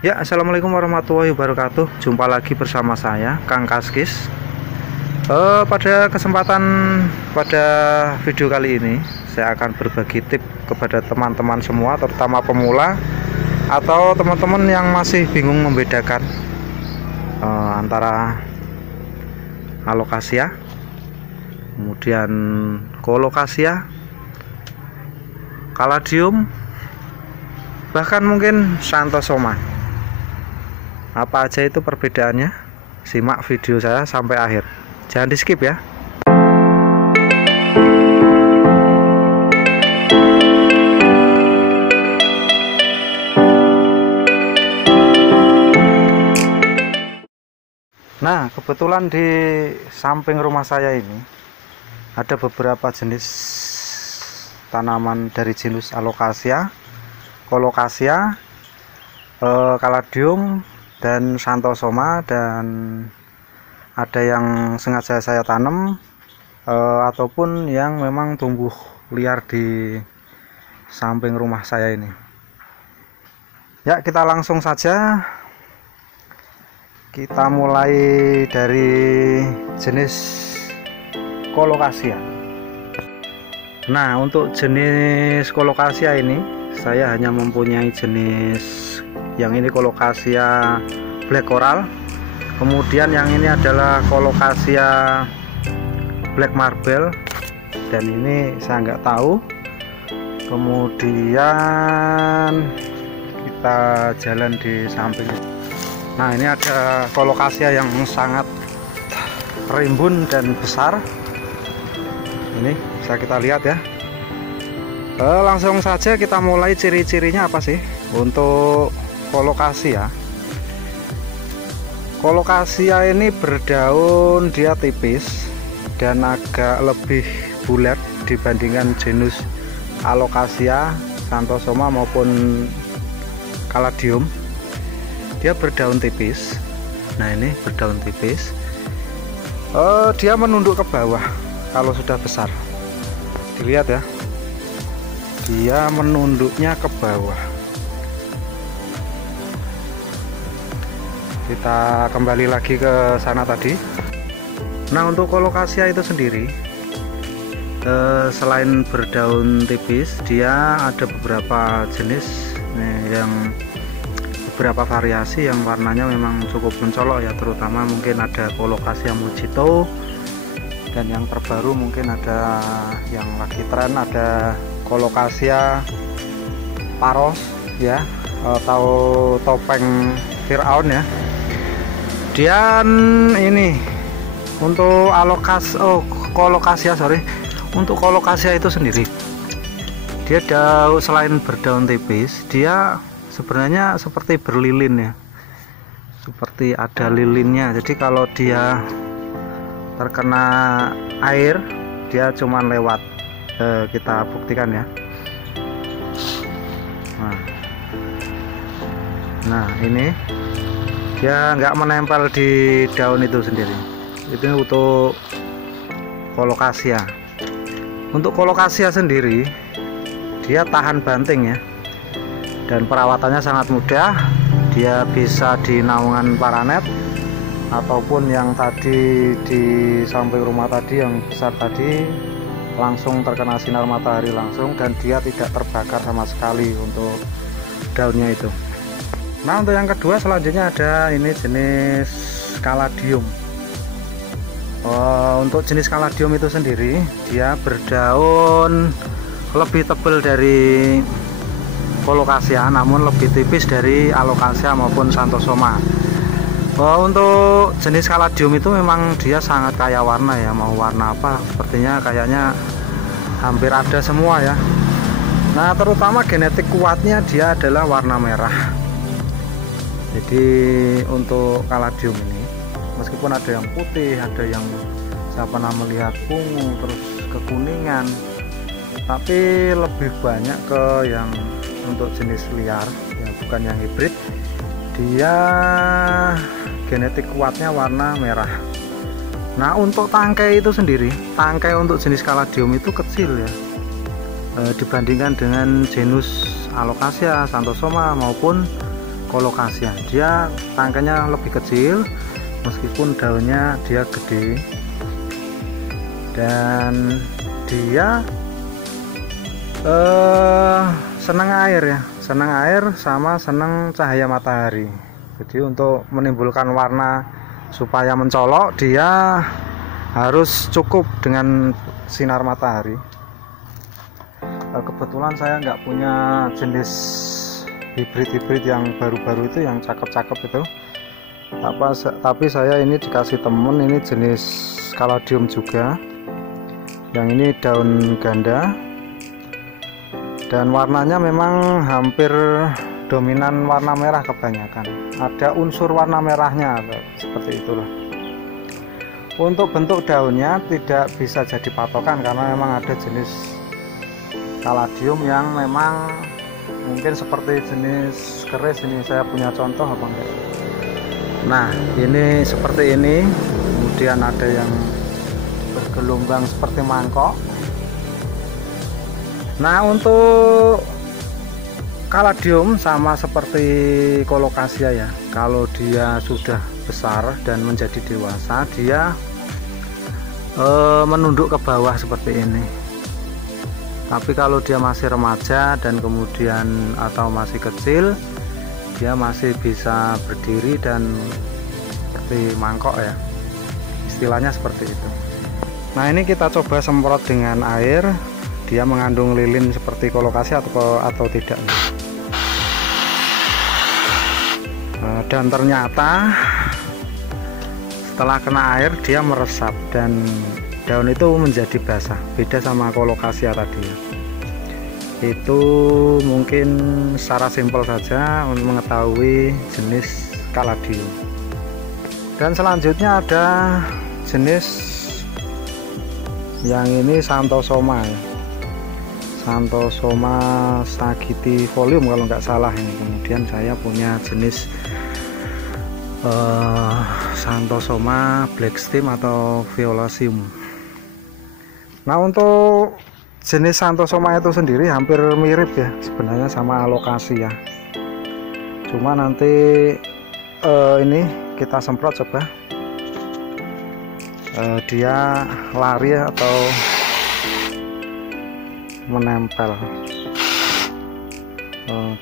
Ya, assalamualaikum warahmatullahi wabarakatuh. Jumpa lagi bersama saya, Kang Kaskis. Pada video kali ini, saya akan berbagi tips kepada teman-teman semua, terutama pemula atau teman-teman yang masih bingung membedakan antara alokasia, kemudian kolokasia, kaladium, bahkan mungkin xanthosoma. Apa aja itu perbedaannya? Simak video saya sampai akhir. Jangan di skip ya. Nah, kebetulan di samping rumah saya ini ada beberapa jenis tanaman dari genus alokasia, kolokasia, kaladium, dan xanthosoma, dan ada yang sengaja saya tanam ataupun yang memang tumbuh liar di samping rumah saya ini. Ya, kita langsung saja. Kita mulai dari jenis kolokasia. Nah, untuk jenis kolokasia ini saya hanya mempunyai jenis yang ini kolokasia black coral, kemudian yang ini adalah kolokasia black marble, dan ini saya nggak tahu. Kemudian kita jalan di samping. Nah, ini ada kolokasia yang sangat rimbun dan besar. Ini bisa kita lihat ya. Langsung saja kita mulai. Ciri-cirinya apa sih untuk kolokasia? Kolokasia ini berdaun, dia tipis dan agak lebih bulat dibandingkan genus alokasia, xanthosoma maupun kaladium. Dia berdaun tipis. Nah, ini berdaun tipis. Dia menunduk ke bawah kalau sudah besar. Dilihat ya, dia menunduknya ke bawah. Kita kembali lagi ke sana tadi. Nah, untuk kolokasia itu sendiri, selain berdaun tipis, dia ada beberapa jenis yang beberapa variasi yang warnanya memang cukup mencolok ya, terutama mungkin ada kolokasia mojito, dan yang terbaru mungkin ada yang lagi tren, ada kolokasia paros ya, atau topeng Firaun ya. Dan ini untuk kolokasia, untuk kolokasia itu sendiri, dia selain berdaun tipis, dia sebenarnya seperti berlilin ya, seperti ada lilinnya. Jadi kalau dia terkena air, dia cuman lewat. Kita buktikan ya. Nah, ini dia nggak menempel di daun itu sendiri. Itu untuk kolokasia. Untuk kolokasia sendiri, dia tahan banting ya, dan perawatannya sangat mudah. Dia bisa di naungan paranet ataupun yang tadi di samping rumah tadi yang besar tadi, langsung terkena sinar matahari langsung, dan dia tidak terbakar sama sekali untuk daunnya itu. Nah, untuk yang kedua selanjutnya ada ini jenis kaladium. Untuk jenis kaladium itu sendiri, dia berdaun lebih tebal dari kolokasia, namun lebih tipis dari alokasia maupun xanthosoma. Untuk jenis kaladium itu memang dia sangat kaya warna ya, mau warna apa sepertinya kayaknya hampir ada semua ya. Nah, terutama genetik kuatnya dia adalah warna merah. Jadi untuk kaladium ini, meskipun ada yang putih, ada yang saya pernah melihat ungu, terus kekuningan, tapi lebih banyak ke yang untuk jenis liar yang bukan yang hibrid, dia genetik kuatnya warna merah. Nah, untuk tangkai itu sendiri, tangkai untuk jenis kaladium itu kecil ya, dibandingkan dengan genus alokasia, xanthosoma maupun colocasia. Dia tangkainya lebih kecil meskipun daunnya dia gede, dan dia senang air ya, senang air sama senang cahaya matahari. Jadi untuk menimbulkan warna supaya mencolok, dia harus cukup dengan sinar matahari. Kebetulan saya nggak punya jenis hibrid yang baru-baru itu, yang cakep-cakep itu. Tapi saya ini dikasih temen, ini jenis caladium juga. Yang ini daun ganda, dan warnanya memang hampir dominan warna merah kebanyakan. Ada unsur warna merahnya seperti itulah. Untuk bentuk daunnya tidak bisa jadi patokan karena memang ada jenis caladium yang memang mungkin seperti jenis keris. Ini saya punya contoh apa enggak? Nah, ini seperti ini. Kemudian ada yang bergelombang seperti mangkok. Nah, untuk caladium sama seperti colocasia ya. Kalau dia sudah besar dan menjadi dewasa, dia menunduk ke bawah seperti ini. Tapi kalau dia masih remaja dan kemudian atau masih kecil, dia masih bisa berdiri dan seperti mangkok ya. Istilahnya seperti itu. Nah, ini kita coba semprot dengan air. Dia mengandung lilin seperti colocasia atau tidak. Dan ternyata setelah kena air dia meresap dan daun itu menjadi basah. Beda sama colocasia tadi ya. Itu mungkin secara simpel saja untuk mengetahui jenis caladium. Dan selanjutnya ada jenis yang ini Xanthosoma ya. Xanthosoma sagittifolium kalau nggak salah ini. Kemudian saya punya jenis Xanthosoma blackstem atau violaceum. Nah, untuk jenis Xanthosoma itu sendiri hampir mirip ya sebenarnya sama alocasia. Cuma nanti ini kita semprot coba. Dia lari atau menempel,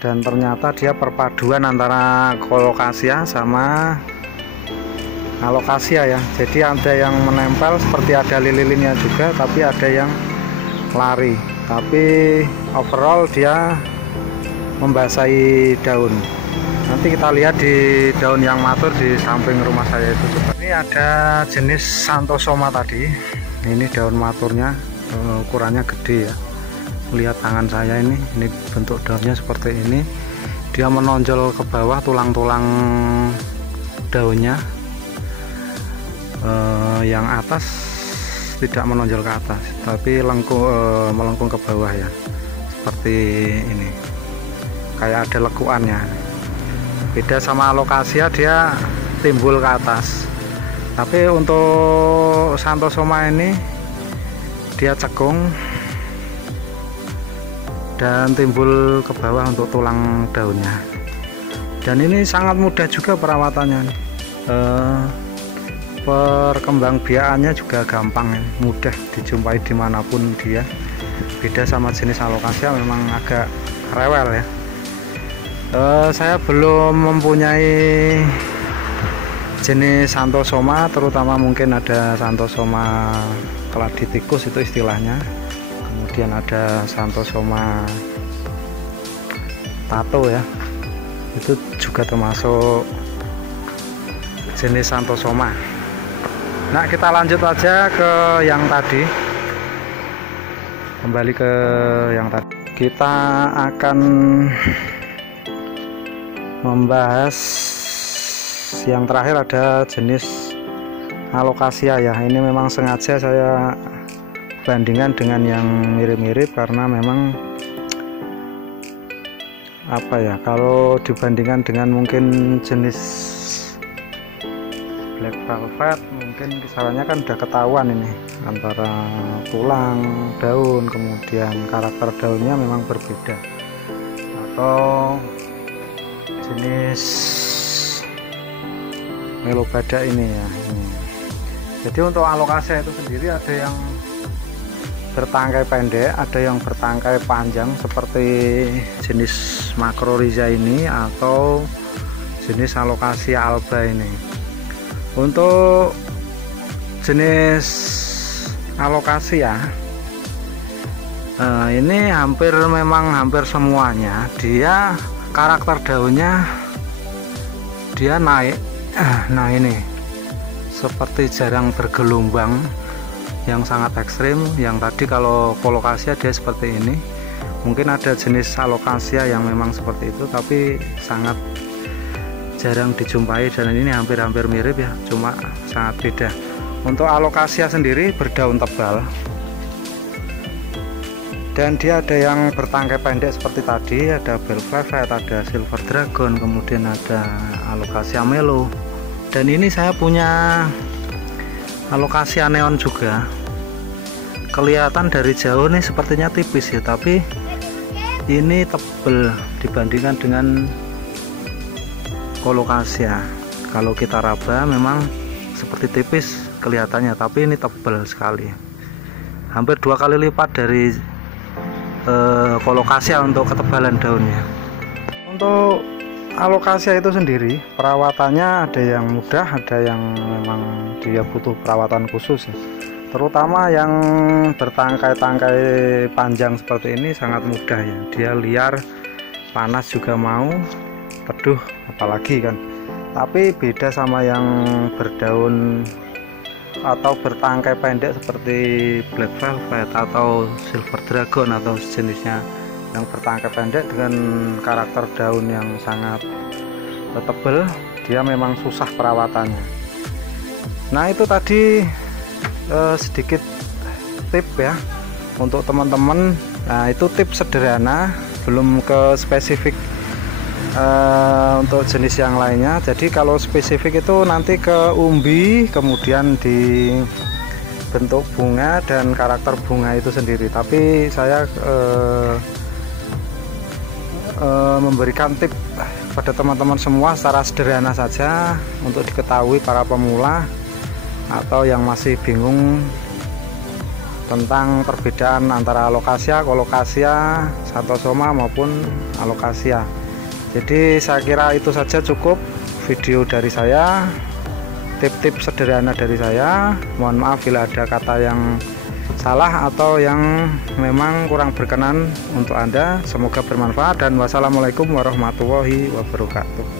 dan ternyata dia perpaduan antara colocasia sama alocasia ya. Jadi ada yang menempel seperti ada lilin-lilinnya juga, tapi ada yang lari, tapi overall dia membasahi daun. Nanti kita lihat di daun yang matur di samping rumah saya itu coba. Ini ada jenis Xanthosoma tadi. Ini daun maturnya ukurannya gede ya. Lihat tangan saya ini bentuk daunnya seperti ini. Dia menonjol ke bawah, tulang-tulang daunnya. Yang atas tidak menonjol ke atas, tapi melengkung ke bawah ya. Seperti ini. Kayak ada lekuannya. Beda sama alocasia, dia timbul ke atas. Tapi untuk Xanthosoma ini dia cekung dan timbul ke bawah untuk tulang daunnya. Dan ini sangat mudah juga perawatannya. Perkembangbiakannya juga gampang, mudah dijumpai dimanapun dia. Beda sama jenis alocasia memang agak rewel ya. Saya belum mempunyai jenis Xanthosoma, terutama mungkin ada Xanthosoma cladithecus itu istilahnya. Kemudian ada Xanthosoma tato ya, itu juga termasuk jenis Xanthosoma. Nah, kita lanjut aja ke yang tadi, kembali ke yang tadi. Kita akan membahas yang terakhir, ada jenis alocasia ya. Ini memang sengaja saya bandingkan dengan yang mirip-mirip karena memang apa ya, kalau dibandingkan dengan mungkin jenis black velvet mungkin kisarannya kan udah ketahuan ini antara tulang daun, kemudian karakter daunnya memang berbeda. Atau jenis Melobada ini ya. Jadi untuk alokasia itu sendiri ada yang bertangkai pendek, ada yang bertangkai panjang seperti jenis Macrorhiza ini atau jenis alokasia alba ini. Untuk jenis alokasia ini memang hampir semuanya dia karakter daunnya dia naik. Nah ini seperti jarang bergelombang yang sangat ekstrim. Yang tadi kalau Colocasia dia seperti ini. Mungkin ada jenis alokasia yang memang seperti itu, tapi sangat jarang dijumpai, dan ini hampir-hampir mirip ya, cuma sangat beda. Untuk alokasia sendiri berdaun tebal, dan dia ada yang bertangkai pendek seperti tadi, ada Bell Velvet, ada Silver Dragon, kemudian ada alokasia Melo. Dan ini saya punya alokasia neon juga. Kelihatan dari jauh nih sepertinya tipis ya, tapi ini tebal dibandingkan dengan Colocasia. Kalau kita raba memang seperti tipis kelihatannya, tapi ini tebal sekali, hampir 2 kali lipat dari Colocasia untuk ketebalan daunnya. Untuk alokasia itu sendiri perawatannya ada yang mudah, ada yang memang dia butuh perawatan khusus ya. Terutama yang bertangkai-tangkai panjang seperti ini sangat mudah ya, dia liar, panas juga mau, teduh apalagi kan. Tapi beda sama yang berdaun atau bertangkai pendek seperti Black Velvet atau Silver Dragon atau sejenisnya, yang bertangkai pendek dengan karakter daun yang sangat tebal, dia memang susah perawatannya. Nah itu tadi sedikit tip ya untuk teman-teman. Nah itu tips sederhana, belum ke spesifik untuk jenis yang lainnya. Jadi kalau spesifik itu nanti ke umbi, kemudian di bentuk bunga dan karakter bunga itu sendiri. Tapi saya memberikan tip pada teman-teman semua secara sederhana saja untuk diketahui para pemula atau yang masih bingung tentang perbedaan antara alokasia, Colocasia, Xanthosoma maupun alokasia. Jadi saya kira itu saja cukup video dari saya, tip-tip sederhana dari saya. Mohon maaf bila ada kata yang salah atau yang memang kurang berkenan untuk Anda. Semoga bermanfaat, dan wassalamualaikum warahmatullahi wabarakatuh.